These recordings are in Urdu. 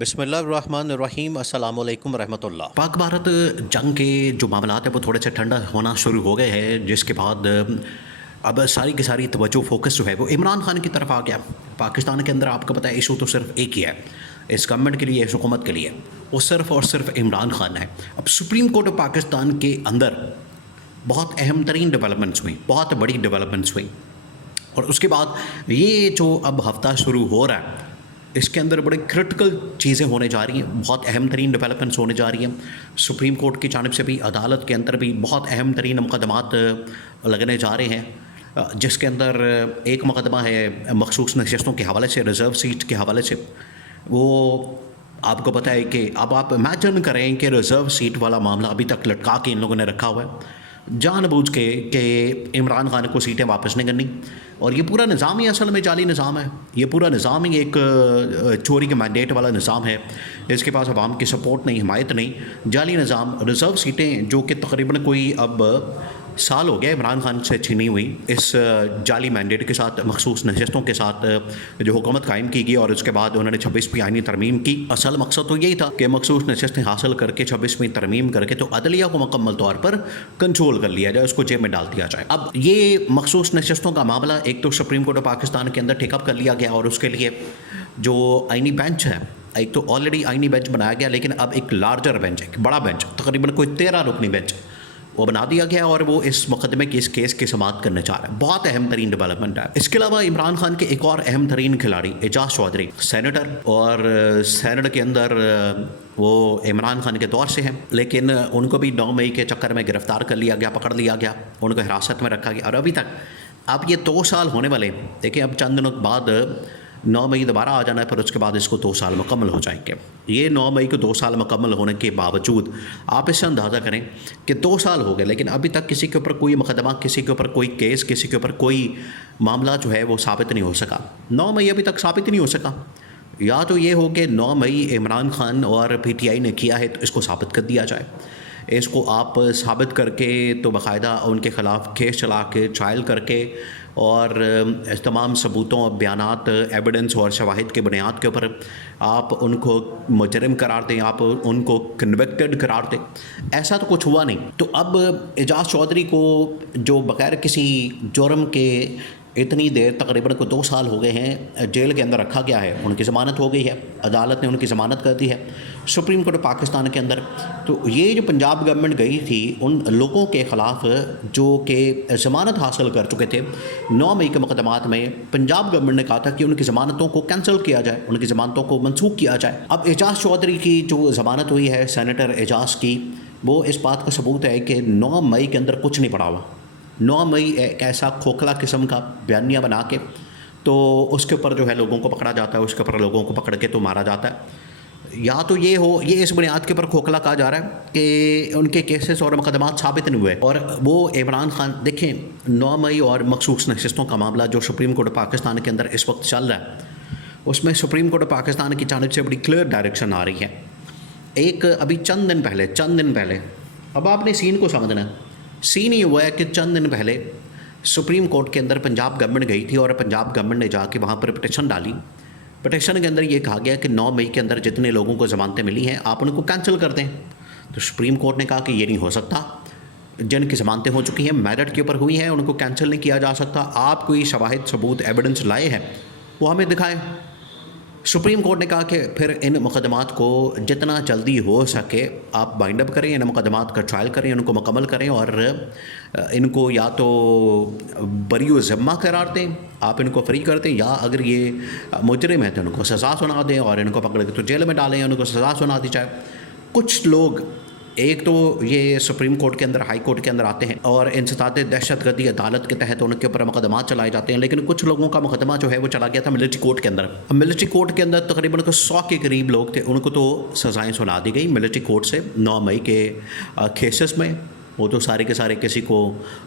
بسم اللہ الرحمن الرحیم السلام علیکم ورحمۃ اللہ۔ پاک بھارت جنگ کے جو معاملات ہیں وہ تھوڑے سے ٹھنڈا ہونا شروع ہو گئے ہیں، جس کے بعد اب ساری کی ساری توجہ فوکس جو ہے وہ عمران خان کی طرف آ گیا۔ پاکستان کے اندر آپ کو پتہ ہے ایشو تو صرف ایک ہی ہے اس گورنمنٹ کے لیے، اس حکومت کے لیے، وہ صرف اور صرف عمران خان ہے۔ اب سپریم کورٹ آف پاکستان کے اندر بہت اہم ترین ڈیولپمنٹس ہوئیں، بہت بڑی ڈیولپمنٹس ہوئیں، اور اس کے بعد یہ جو اب ہفتہ شروع ہو رہا ہے اس کے اندر بڑے کرٹیکل چیزیں ہونے جا رہی ہیں، بہت اہم ترین ڈیولپمنٹس ہونے جا رہی ہیں۔ سپریم کورٹ کی جانب سے بھی عدالت کے اندر بھی بہت اہم ترین مقدمات لگنے جا رہے ہیں، جس کے اندر ایک مقدمہ ہے مخصوص نشستوں کے حوالے سے، ریزرو سیٹ کے حوالے سے۔ وہ آپ کو پتہ ہے کہ اب آپ امیجن کریں کہ ریزرو سیٹ والا معاملہ ابھی تک لٹکا کے ان لوگوں نے رکھا ہوا ہے جان بوجھ کے کہ عمران خان کو سیٹیں واپس نہیں کرنی، اور یہ پورا نظام ہی اصل میں جعلی نظام ہے۔ یہ پورا نظام ہی ایک چوری کے مینڈیٹ والا نظام ہے، اس کے پاس عوام کی سپورٹ نہیں، حمایت نہیں، جعلی نظام۔ ریزرو سیٹیں جو کہ تقریباً کوئی اب سال ہو گیا عمران خان سے چھینی ہوئی، اس جعلی مینڈیٹ کے ساتھ، مخصوص نشستوں کے ساتھ جو حکومت قائم کی گئی، اور اس کے بعد انہوں نے 26ویں آئینی ترمیم کی۔ اصل مقصد تو یہی تھا کہ مخصوص نشستیں حاصل کر کے 26ویں ترمیم کر کے تو عدلیہ کو مکمل طور پر کنٹرول کر لیا جائے، اس کو جیب میں ڈال دیا جائے۔ اب یہ مخصوص نشستوں کا معاملہ ایک تو سپریم کورٹ آف پاکستان کے اندر ٹیک اپ کر لیا گیا، اور اس کے لیے جو آئینی بینچ ہے، ایک تو آلریڈی آئینی بینچ بنایا گیا، لیکن اب ایک لارجر بینچ، ایک بڑا بینچ، تقریباً کوئی 13 رکنی بینچ وہ بنا دیا گیا، اور وہ اس مقدمے کی، اس کیس کی سماعت کرنے جا رہا ہے۔ بہت اہم ترین ڈیولپمنٹ ہے۔ اس کے علاوہ عمران خان کے ایک اور اہم ترین کھلاڑی اعجاز چودھری، سینیٹر، اور سینٹ کے اندر وہ عمران خان کے دور سے ہیں، لیکن ان کو بھی 9 مئی کے چکر میں گرفتار کر لیا گیا، پکڑ لیا گیا، ان کو حراست میں رکھا گیا، اور ابھی تک اب یہ 2 سال ہونے والے ہیں۔ دیکھیں اب چند دنوں بعد 9 مئی دوبارہ آ جانا ہے، پھر اس کے بعد اس کو 2 سال مکمل ہو جائیں گے۔ یہ 9 مئی کو 2 سال مکمل ہونے کے باوجود آپ اس سے اندازہ کریں کہ 2 سال ہو گئے، لیکن ابھی تک کسی کے اوپر کوئی مقدمہ، کسی کے اوپر کوئی کیس، کسی کے اوپر کوئی معاملہ جو ہے وہ ثابت نہیں ہو سکا۔ 9 مئی ابھی تک ثابت نہیں ہو سکا۔ یا تو یہ ہو کہ 9 مئی عمران خان اور پی ٹی آئی نے کیا ہے تو اس کو ثابت کر دیا جائے، اس کو آپ ثابت کر کے تو باقاعدہ ان کے خلاف کیس چلا کے، ٹرائل کر کے، اور تمام ثبوتوں، بیانات، ایویڈنس اور شواہد کے بنیاد کے اوپر آپ ان کو مجرم قرار دیں، آپ ان کو کنوکٹڈ قرار دیں۔ ایسا تو کچھ ہوا نہیں۔ تو اب اعجاز چودھری کو جو بغیر کسی جرم کے اتنی دیر، تقریباً کو 2 سال ہو گئے ہیں، جیل کے اندر رکھا گیا ہے، ان کی ضمانت ہو گئی ہے، عدالت نے ان کی ضمانت کر دی ہے سپریم کورٹ پاکستان کے اندر۔ تو یہ جو پنجاب گورنمنٹ گئی تھی ان لوگوں کے خلاف جو کہ ضمانت حاصل کر چکے تھے 9 مئی کے مقدمات میں، پنجاب گورنمنٹ نے کہا تھا کہ ان کی ضمانتوں کو کینسل کیا جائے، ان کی ضمانتوں کو منسوخ کیا جائے۔ اب اعجاز چودھری کی جو ضمانت ہوئی ہے، سینیٹر اعجاز کی، وہ اس بات کا ثبوت ہے کہ 9 مئی کے اندر کچھ نہیں پڑا ہوا۔ 9 مئی ایک ایسا کھوکھلا قسم کا بیانیہ بنا کے تو اس کے اوپر جو ہے لوگوں کو پکڑا جاتا ہے، اس کے اوپر لوگوں کو پکڑ کے تو مارا جاتا ہے۔ یا تو یہ ہو، یہ اس بنیاد کے اوپر کھوکھلا کہا جا رہا ہے کہ ان کے کیسز اور مقدمات ثابت نہیں ہوئے، اور وہ عمران خان، دیکھیں 9 مئی اور مخصوص نشستوں کا معاملہ جو سپریم کورٹ پاکستان کے اندر اس وقت چل رہا ہے، اس میں سپریم کورٹ پاکستان کی جانب سے بڑی کلیئر ڈائریکشن آ رہی ہے۔ ایک ابھی چند دن پہلے اب آپ نے سین کو سمجھنا ہے، سین یہ ہوا ہے کہ چند دن پہلے سپریم کورٹ کے اندر پنجاب گورنمنٹ گئی تھی، اور پنجاب گورنمنٹ نے جا کے وہاں پر پٹیشن ڈالی۔ پٹیشن کے اندر یہ کہا گیا کہ 9 مئی کے اندر جتنے لوگوں کو ضمانتیں ملی ہیں آپ ان کو کینسل کر دیں۔ تو سپریم کورٹ نے کہا کہ یہ نہیں ہو سکتا، جن کی ضمانتیں ہو چکی ہیں، میرٹ کے اوپر ہوئی ہیں، ان کو کینسل نہیں کیا جا سکتا۔ آپ کوئی شواہد، ثبوت، ایویڈنس لائے ہیں وہ ہمیں دکھائیں۔ سپریم کورٹ نے کہا کہ پھر ان مقدمات کو جتنا جلدی ہو سکے آپ بائنڈ اپ کریں، ان مقدمات کا ٹرائل کریں، ان کو مکمل کریں، اور ان کو یا تو بری و ذمہ قرار دیں، آپ ان کو فری کر دیں، یا اگر یہ مجرم ہیں تو ان کو سزا سنا دیں، اور ان کو پکڑ کے تو جیل میں ڈالیں، ان کو سزا سنا دی جائے۔ کچھ لوگ، ایک تو یہ سپریم کورٹ کے اندر، ہائی کورٹ کے اندر آتے ہیں اور انسداد دہشت گردی عدالت کے تحت ان کے اوپر مقدمات چلائے جاتے ہیں، لیکن کچھ لوگوں کا مقدمہ جو ہے وہ چلا گیا تھا ملٹری کورٹ کے اندر۔ ملٹری کورٹ کے اندر تقریباً 100 کے قریب لوگ تھے، ان کو تو سزائیں سنا دی گئی ملٹری کورٹ سے 9 مئی کے کیسز میں۔ وہ تو سارے کے سارے، کسی کو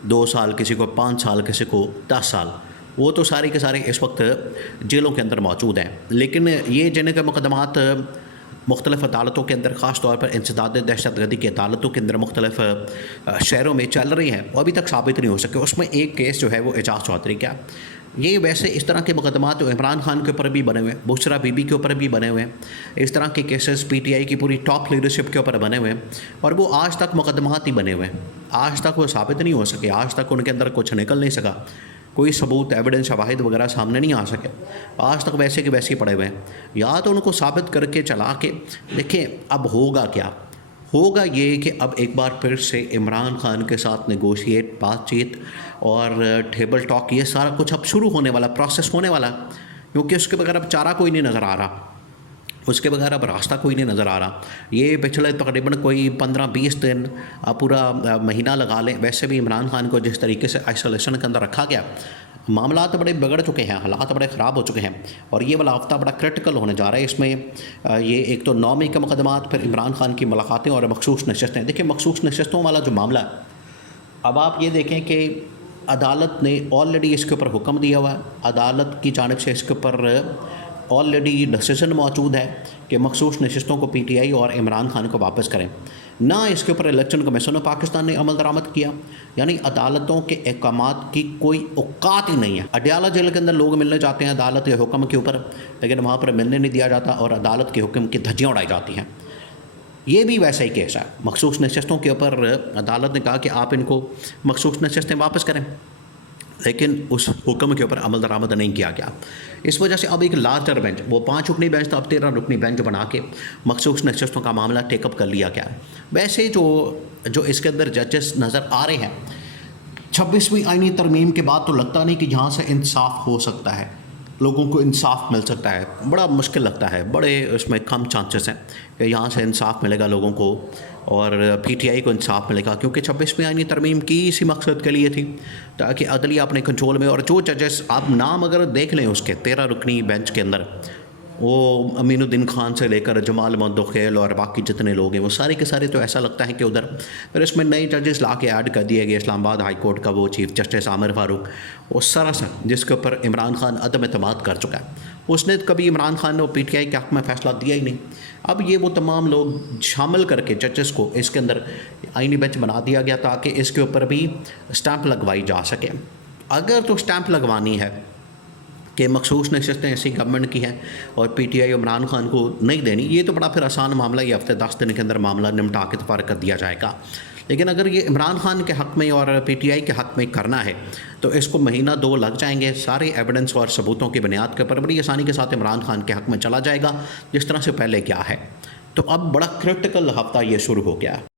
2 سال، کسی کو 5 سال، کسی کو 10 سال، وہ تو سارے کے سارے اس وقت جیلوں کے اندر موجود ہیں۔ لیکن یہ جن کے مقدمات مختلف عدالتوں کے اندر، خاص طور پر انسداد دہشت گردی کی عدالتوں کے اندر مختلف شہروں میں چل رہی ہیں، وہ ابھی تک ثابت نہیں ہو سکے۔ اس میں ایک کیس جو ہے وہ اعجاز چودھری کا، یہ ویسے اس طرح کے مقدمات عمران خان کے اوپر بھی بنے ہوئے ہیں، بشرا بی بی کے اوپر بھی بنے ہوئے ہیں، اس طرح کے کیسز پی ٹی آئی کی پوری ٹاپ لیڈرشپ کے اوپر بنے ہوئے ہیں، اور وہ آج تک مقدمات ہی بنے ہوئے ہیں، آج تک وہ ثابت نہیں ہو سکے، آج تک ان کے اندر کچھ نکل نہیں سکا، کوئی ثبوت ایویڈنس شواہد وغیرہ سامنے نہیں آ سکے، آج تک ویسے کے ویسے ہی پڑے ہوئے ہیں۔ یا تو ان کو ثابت کر کے چلا کے دیکھیں اب ہوگا کیا، ہوگا یہ کہ اب ایک بار پھر سے عمران خان کے ساتھ نیگوشیٹ، بات چیت اور ٹیبل ٹاک، یہ سارا کچھ اب شروع ہونے والا، پروسیس ہونے والا، کیونکہ اس کے بغیر اب چارہ کوئی نہیں نظر آ رہا، اس کے بغیر اب راستہ کوئی نہیں نظر آ رہا۔ یہ پچھلے تقریباً کوئی 15-20 دن پورا مہینہ لگا لیں، ویسے بھی عمران خان کو جس طریقے سے آئسولیشن کے اندر رکھا گیا، معاملات بڑے بگڑ چکے ہیں، حالات بڑے خراب ہو چکے ہیں، اور یہ والا ہفتہ بڑا کرٹیکل ہونے جا رہا ہے۔ اس میں یہ ایک تو 9 مئی کے مقدمات، پھر عمران خان کی ملاقاتیں اور مخصوص نشستیں۔ دیکھیں مخصوص نشستوں والا جو معاملہ ہے، اب آپ یہ دیکھیں کہ عدالت نے آلریڈی اس کے اوپر حکم دیا ہوا ہے، عدالت کی جانب سے اس کے اوپر آلریڈی ڈیسیژن موجود ہے کہ مخصوص نشستوں کو پی ٹی آئی اور عمران خان کو واپس کریں۔ نہ اس کے اوپر الیکشن کمیشن آف پاکستان نے عمل درآمد کیا، یعنی عدالتوں کے احکامات کی کوئی اوقات ہی نہیں ہے۔ اڈیالہ جیل کے اندر لوگ ملنے جاتے ہیں عدالت کے حکم کے اوپر، لیکن وہاں پر ملنے نہیں دیا جاتا اور عدالت کے حکم کی دھجیاں اڑائی جاتی ہیں۔ یہ بھی ویسا ہی کیس ہے، مخصوص نشستوں کے اوپر عدالت نے کہا کہ آپ ان کو مخصوص نشستیں واپس کریں، لیکن اس حکم کے اوپر عمل درآمد نہیں کیا گیا۔ اس وجہ سے اب ایک لارجر بینچ، وہ 5 رکنی بینچ تھا، اب 13 رکنی بینچ بنا کے مخصوص نشستوں کا معاملہ ٹیک اپ کر لیا گیا ہے۔ ویسے جو اس کے اندر ججز نظر آ رہے ہیں، 26ویں آئینی ترمیم کے بعد تو لگتا نہیں کہ یہاں سے انصاف ہو سکتا ہے، لوگوں کو انصاف مل سکتا ہے، بڑا مشکل لگتا ہے، بڑے اس میں کم چانسز ہیں کہ یہاں سے انصاف ملے گا لوگوں کو اور پی ٹی آئی کو انصاف ملے گا، کیونکہ 26ویں آئینی ترمیم کی اسی مقصد کے لیے تھی تاکہ عدلیہ اپنے کنٹرول میں، اور جو ججز آپ نام اگر دیکھ لیں اس کے 13 رکنی بینچ کے اندر، وہ امین الدین خان سے لے کر جمال مدوخیل اور باقی جتنے لوگ ہیں، وہ سارے کے سارے تو ایسا لگتا ہے کہ ادھر، پھر اس میں نئے ججز لا کے ایڈ کر دیے گئے، اسلام آباد ہائی کورٹ کا وہ چیف جسٹس عامر فاروق، وہ سراسر جس کے اوپر عمران خان عدم اعتماد کر چکا ہے، اس نے کبھی عمران خان نے پی ٹی آئی کے حق میں فیصلہ دیا ہی نہیں۔ اب یہ وہ تمام لوگ شامل کر کے ججز کو اس کے اندر آئینی بینچ بنا دیا گیا تاکہ اس کے اوپر بھی اسٹیمپ لگوائی جا سکے۔ اگر تو اسٹیمپ لگوانی ہے کہ مخصوص نشستیں ایسی گورنمنٹ کی ہیں اور P T I Imran Khan کو نہیں دینی، یہ تو بڑا پھر آسان معاملہ، یہ ہفتے 10 دن کے اندر معاملہ نمٹا کے اتفاق کر دیا جائے گا۔ لیکن اگر یہ عمران خان کے حق میں اور پی ٹی آئی کے حق میں کرنا ہے تو اس کو مہینہ 2 لگ جائیں گے، سارے ایویڈنس اور ثبوتوں کی بنیاد کے اوپر بڑی آسانی کے ساتھ عمران خان کے حق میں چلا جائے گا، جس طرح سے پہلے کیا ہے۔ تو اب بڑا کرٹیکل ہفتہ یہ شروع ہو گیا ہے۔